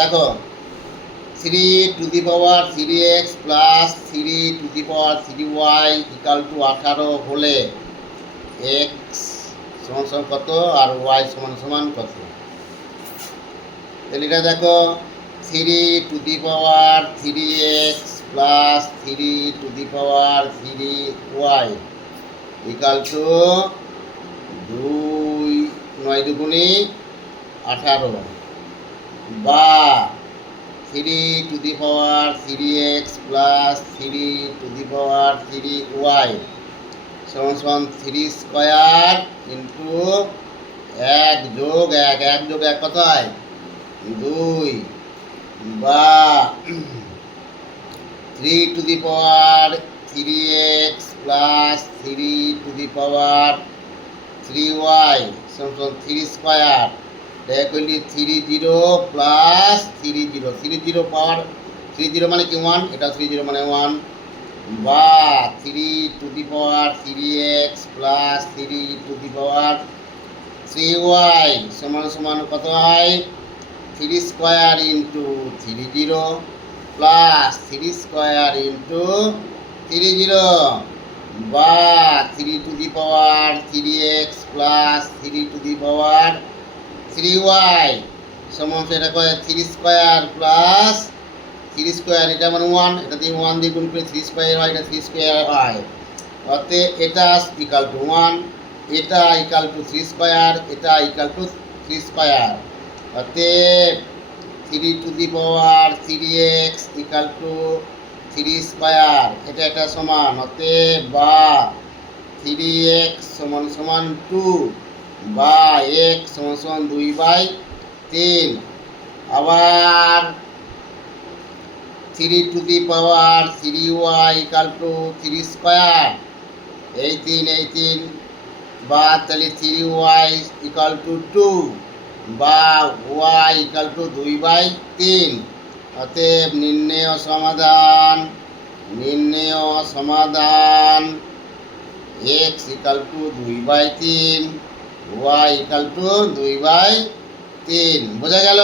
দেখো 3^3x plus 3^3y equal to 18 হলে x সমান সমান কত আর y সমান সমান কত। তাহলে এটা দেখো 3^3x plus 3^3y equal to 2×9=18 বা 3^3x প্লাস 3^3y সমান সমান 3² ইন্টু 1 যোগ 1 1 যোগ 1 কত হয় 2 বা 3^3x প্লাস 3^3y সমান 3² দেখলি 30 প্লাস 30 পাওয়ার 30 মানে কি 1, এটা 30 মানে 1 বা 3^3x প্লাস 3^3y সমান সমান কত হয় 3² ইন্টু 30 প্লাস 3² ইন্টু 30 বা 3^3x প্লাস 3^3y সমান এটা কয় 3² প্লাস 3² এটা মানে 1, এটা দিয়ে 1 দিয়ে গুণ করে 3² হয়, এটা 3² হয়। অতএব এটা ইকাল টু 1, এটা ইকাল টু 3², এটা ইকাল টু 3²। অতএব 3^3x ইকাল টু 3², এটা সমান। অতএব বা 3x সমান সমান 2 বা x সমান সমান 2/3। আবার 3^3y ইকাল টু 3², এই 3 বা তাহলে 3y ইকাল টু 2 বা y ইকাল টু 2/3। অতএব নির্ণেয় সমাধান x equal to 2/3, y equal to 2/3। বোঝা গেল?